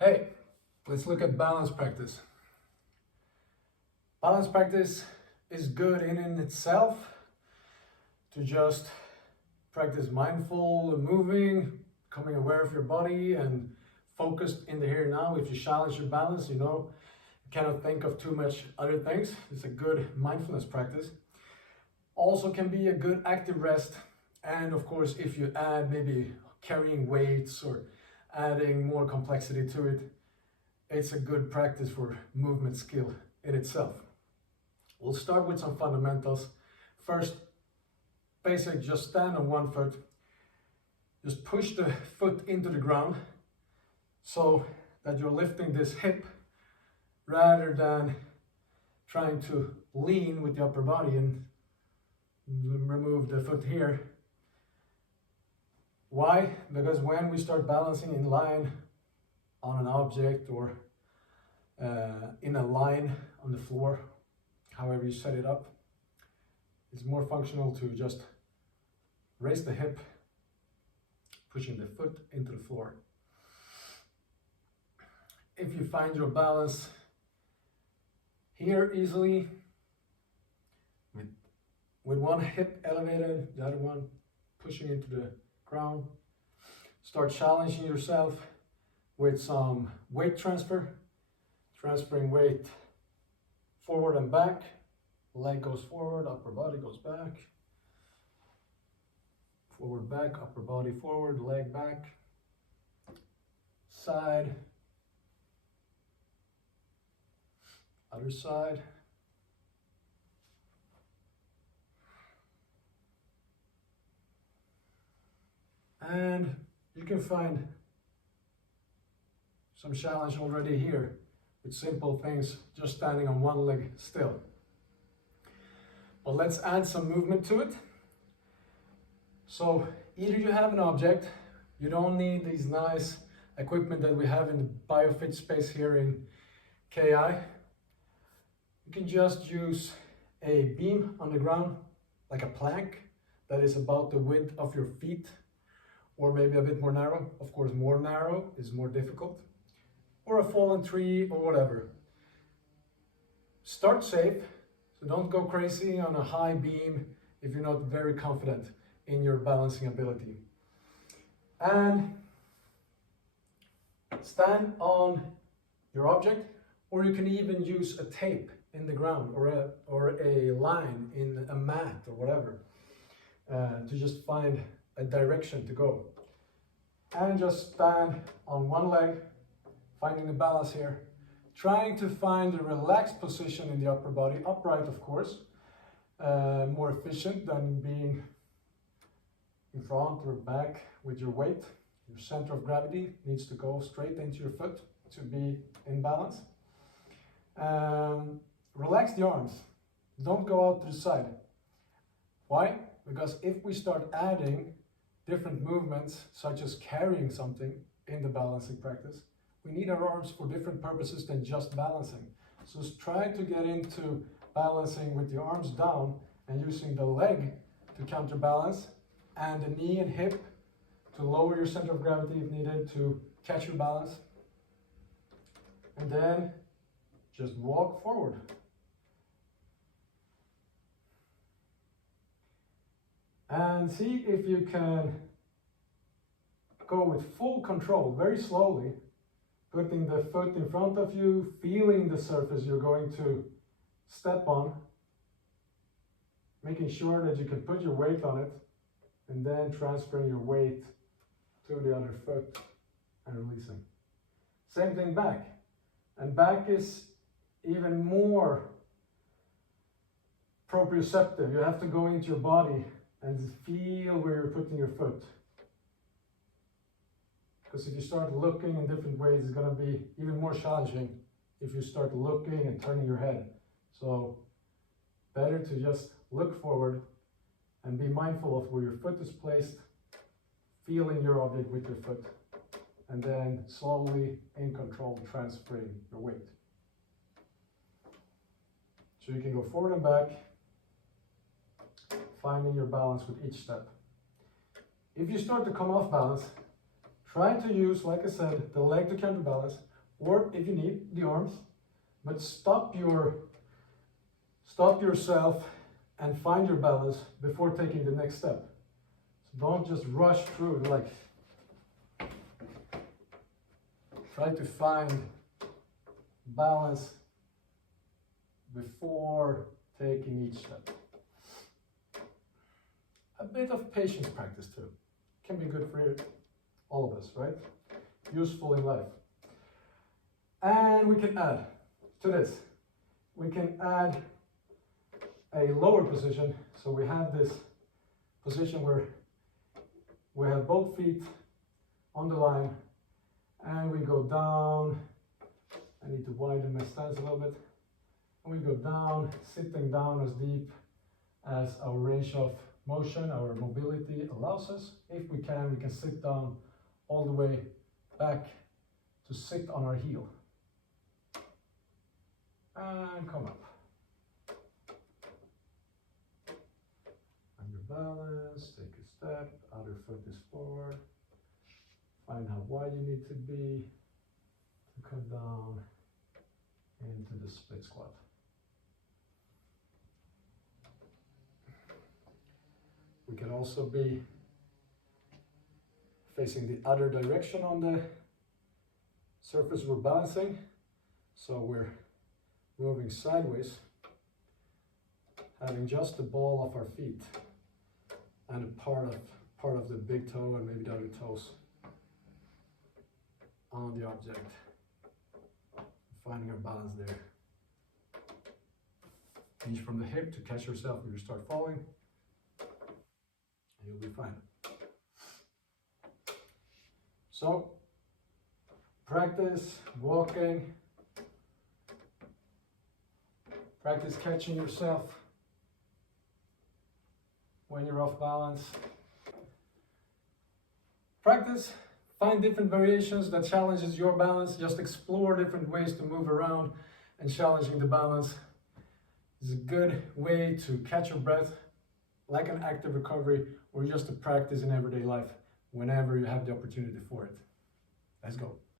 Hey, let's look at balance practice. Balance practice is good in itself to just practice mindful moving, becoming aware of your body and focused in the here and now. If you challenge your balance, you cannot think of too much other things. It's a good mindfulness practice. Also can be a good active rest. And of course, if you add maybe carrying weights or adding more complexity to it, it's a good practice for movement skill in itself. We'll start with some fundamentals. First, basic, just stand on one foot. Just push the foot into the ground so that you're lifting this hip rather than trying to lean with the upper body and remove the foot here. Why? Because when we start balancing in line on an object or in a line on the floor, however you set it up, it's more functional to just raise the hip, pushing the foot into the floor. If you find your balance here easily, with one hip elevated, the other one pushing into the ground, start challenging yourself with some weight transfer, transferring weight forward and back, leg goes forward, upper body goes back, forward, back, upper body forward, leg back, side, other side. And you can find some challenge already here with simple things, just standing on one leg still. But let's add some movement to it. So either you have an object, you don't need these nice equipment that we have in the BioFit space here in KI. You can just use a beam on the ground, like a plank that is about the width of your feet, or maybe a bit more narrow. Of course, more narrow is more difficult. Or a fallen tree or whatever. Start safe, so don't go crazy on a high beam if you're not very confident in your balancing ability. And stand on your object, or you can even use a tape in the ground or a line in a mat or whatever to just find a direction to go. And just stand on one leg, finding the balance here, trying to find a relaxed position in the upper body, upright of course, more efficient than being in front or back with your weight. Your center of gravity needs to go straight into your foot to be in balance. Relax the arms, don't go out to the side. Why? Because if we start adding different movements, such as carrying something in the balancing practice, we need our arms for different purposes than just balancing. So try to get into balancing with the arms down and using the leg to counterbalance and the knee and hip to lower your center of gravity if needed to catch your balance. And then just walk forward. And see if you can go with full control, very slowly, putting the foot in front of you, feeling the surface you're going to step on, making sure that you can put your weight on it, and then transferring your weight to the other foot and releasing. Same thing back. And back is even more proprioceptive. You have to go into your body and feel where you're putting your foot. Because if you start looking in different ways, it's going to be even more challenging if you start looking and turning your head. So better to just look forward and be mindful of where your foot is placed, feeling your object with your foot, and then slowly, in control, transferring your weight. So you can go forward and back, finding your balance with each step. If you start to come off balance, Try to use, like I said, the leg to counterbalance, or if you need, the arms, but stop yourself and find your balance before taking the next step. So don't just rush through, like, try to find balance before taking each step. A bit of patience practice too. Can be good for all of us, right? Useful in life. And we can add to this, we can add a lower position. So we have this position where we have both feet on the line and we go down. I need to widen my stance a little bit. And we go down, sitting down as deep as our range of motion, our mobility allows us. If we can sit down all the way back to sit on our heel. And come up. Find your balance, take a step, other foot is forward. Find how wide you need to be to come down into the split squat. We can also be facing the other direction on the surface we're balancing. So we're moving sideways, having just the ball of our feet and a part of the big toe and maybe the other toes on the object. Finding our balance there. Hinge from the hip to catch yourself when you start falling. You'll be fine. So, practice walking, practice catching yourself when you're off balance. Practice, find different variations that challenges your balance. Just explore different ways to move around and challenging the balance is a good way to catch your breath, like an active recovery, or just to practice in everyday life whenever you have the opportunity for it. Let's go.